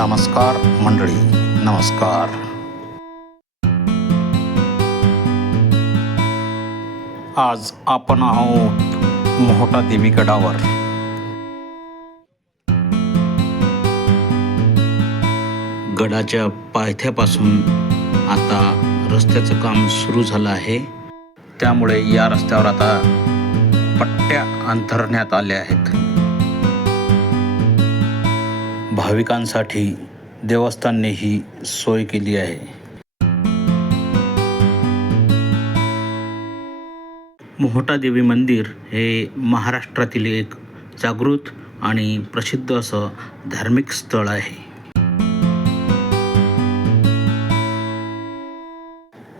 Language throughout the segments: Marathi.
नमस्कार मंडळी, नमस्कार. आज आपण आहोत मोहोटा देवी गडावर. गडाच्या पायथ्यापासून आता रस्त्याचं काम सुरू झालं आहे, त्यामुळे या रस्त्यावर आता पट्ट्या अंथरण्यात आल्या आहेत. भाविकांसाठी देवस्थानने ही सोय केली आहे. मोहोटा देवी मंदिर हे महाराष्ट्रातील एक जागृत आणि प्रसिद्ध असं धार्मिक स्थळ आहे.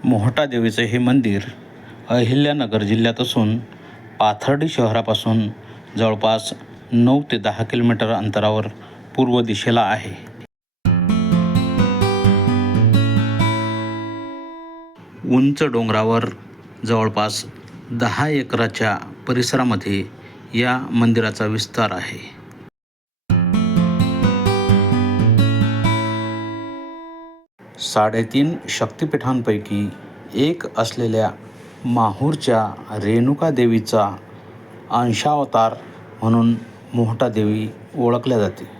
मोहोटा देवीचे हे मंदिर अहिल्यानगर जिल्ह्यात असून पाथर्डी शहरापासून जवळपास 9 ते 10 किलोमीटर अंतरावर पूर्व दिशेला आहे. उंच डोंगरावर जवळपास 10 एकराच्या परिसरामध्ये या मंदिराचा विस्तार आहे. साडेतीन शक्तिपीठांपैकी एक असलेल्या माहूरच्या रेणुका देवीचा अंशावतार म्हणून मोहोटा देवी ओळखल्या जाते.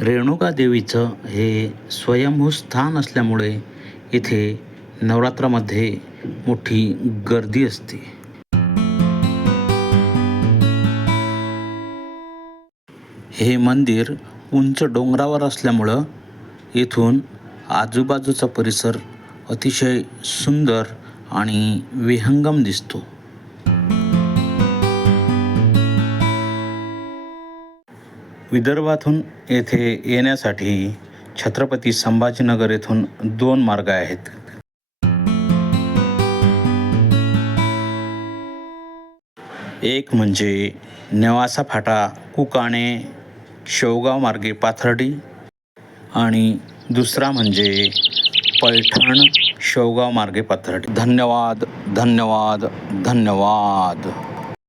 रेणुका देवीचं हे स्वयंभू स्थान असल्यामुळे इथे नवरात्रामध्ये मोठी गर्दी असते. हे मंदिर उंच डोंगरावर असल्यामुळं इथून आजूबाजूचा परिसर अतिशय सुंदर आणि विहंगम दिसतो. विदर्भातून येथे येण्यासाठी छत्रपती संभाजीनगर येथून 2 मार्ग आहेत. एक म्हणजे नेवासा फाटा कुकाणे शेवगाव मार्गे पाथर्डी आणि दुसरा म्हणजे पैठण शेवगाव मार्गे पाथर्डी. धन्यवाद, धन्यवाद, धन्यवाद.